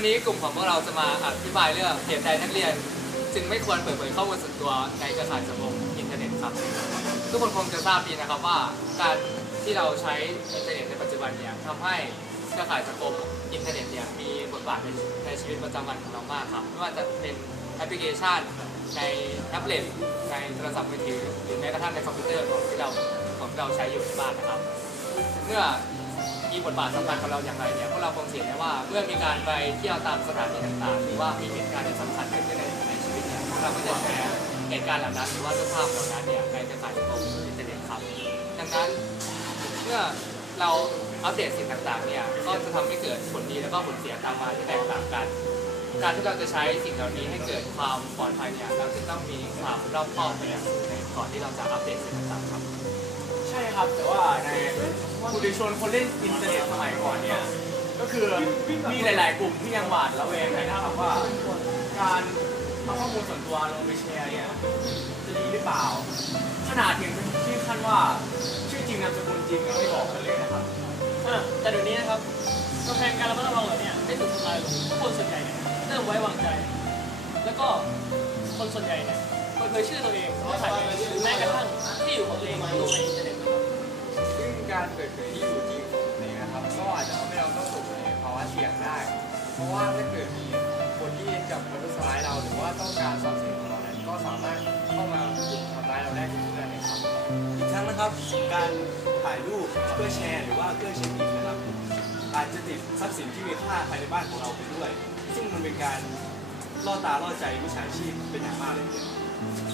วันนี้กลุ่มของพวกเราจะมาอธิบายเรื่องเหตุใดนักเรียน จึงไม่ควรเปิดเผยข้อมูลส่วนตัวในเครือข่ายสังคมอินเทอร์เน็ตครับ ทุกคนคงจะทราบดีนะครับว่าการที่เราใช้อินเทอร์เน็ตในปัจจุบันเนี่ยทำให้เครือข่ายสังคมอินเทอร์เน็ตเนี่ยมีบทบาทในในชีวิตประจำวันของเรามากครับไม่ว่าจะเป็นแอปพลิเคชันในแท็บเล็ตในโทรศัพท์มือถือหรือแม้กระทั่งในคอมพิวเตอร์ของที่เราของที่เราใช้อยู่ในบ้านนะครับ เมื่อ มีบทบาทสำคัญกับเราอย่างไรเนี่ยพวกเราคงเห็นได้ว่าเมื่อมีการไปเที่ยวตามสถานที่ต่างๆ หรือว่ามีเหตุการณ์ที่สำคัญเกิดขึ้นในในชีวิตเนี่ยพวกเราก็จะแชร์เหตุการณ์เหล่านั้นหรือว่ารูปภาพเหล่านั้นเนี่ยในเครือข่ายสังคมอินเทอร์เน็ตครับดังนั้นเมื่อเราอัปเดตสิ่งต่างๆเนี่ยก็จะทำให้เกิดผลดีแล้วก็ผลเสียตามมาที่แตกต่างกัน การที่เราจะใช้สิ่งเหล่านี้ให้เกิดความปลอดภัยเนี่ยเราจะต้องมีความรอบคอบไปอย่างสูงก่อนที่เราจะอัปเดตสิ่งต่างๆครับ ใช่ครับแต่ว่าใน ผู้ดิชนคนเล่นอินเทอร์เน็ตสมัยก่อนเนี่ยก็คือมีหลาย ๆ กลุ่มที่ยังหวาดระแวงนะครับว่า การเอาข้อมูลส่วนตัวลงไปแชร์เนี่ยจะดีหรือเปล่า ขนาดถึงที่ขั้นว่าชื่อจริงนามสกุลจริงยังไม่บอกกันเลยนะครับอะแต่เดี๋ยวนี้นะครับกำแพงการระมัดระวังเหล่านี้ได้ถูกทำลายลงทุกคนส่วนใหญ่เนี่ยเริ่มไว้วางใจ แล้วก็คนส่วนใหญ่เนี่ยเปิดเผยชื่อตัวเองถ่ายไปหรือแม้กระทั่งที่อยู่ของตัวเองลงในอินเทอร์เน็ต ซึ่งการเปิดเผยที่อยู่จริงของตัวเองนะครับก็อาจจะทำให้เราต้องตกอยู่ในภาวะเสี่ยงได้ เพราะว่าถ้าเกิดมีคนที่จะประทุษร้ายเราหรือว่าต้องการทรัพย์สินของเรานั้นก็สามารถเข้ามารุมทำร้ายเราได้ทุกเมื่อเลยครับอีกทั้งนะครับการถ่ายรูปเพื่อแชร์หรือว่าเพื่อเช็คอินนะครับ อาจจะติดทรัพย์สินที่มีค่าภายในบ้านของเราไปด้วย ซึ่งมันเป็นการล่อตาล่อใจวิชาชีพเป็นอย่างมากเลยทีเดียว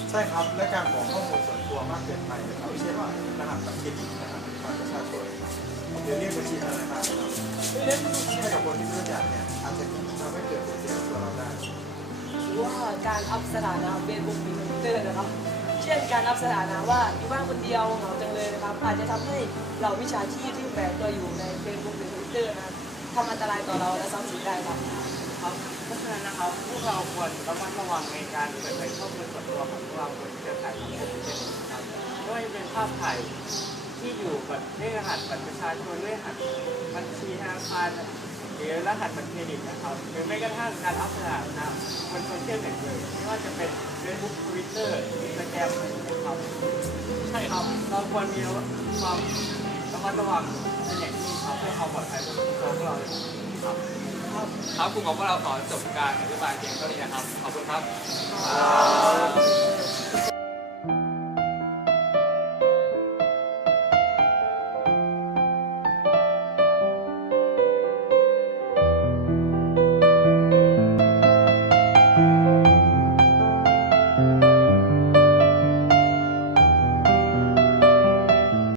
ใช่ครับ และการบอกข้อมูลส่วนตัวมากเกินไปนะครับไม่ใช่ว่ารหัสบัตรเครดิตนะครับ บัตรประชาชนหรือเรียกบัญชีธนาคารนะครับให้กับคนที่รู้จักเนี่ยอาจจะทำให้เกิดผลเสียกับตัวเราได้หรือว่าการอัพสถานะเฟซบุ๊กหรือทวิตเตอร์นะครับ เช่นการอัพสถานะว่าอยู่บ้านคนเดียวเหงาจังเลยนะครับ อาจจะทำให้เหล่าวิชาชีพที่แฝงตัวอยู่ในเฟซบุ๊กหรือทวิตเตอร์นะทำอันตรายต่อเราและทรัพย์สินได้ครับครับเพราะฉะนั้นนะครับพวกเราควรระมัดระวังในการเปิดเผยข้อมูลส่วนตัวของพวกเราบนเครือข่ายสังคมอินเทอร์เน็นะครับไม่ว่าจะเป็นภาพถ่าย ที่อยู่กับเลขรหัสบัตรประชาชนเลขรหัสบัญชีธนาคารหรือรหัสบัตรเครดิตนะครับหรือแม้กระทั่งการอัพสถานะบนโซเชียลเน็ตเวิร์กไม่ว่าจะเป็น Facebook Twitter Instagram นะครับใช่ครับเราควรมีความระมัดระวังเป็นอย่างยิ่ครับเพื่อความปลอดภัยของตัวพวกเราเองครับครับกลุ่มของพวกเราขอจบการอธิบายเพียงเท่านี้นะครับขอบคุณครับ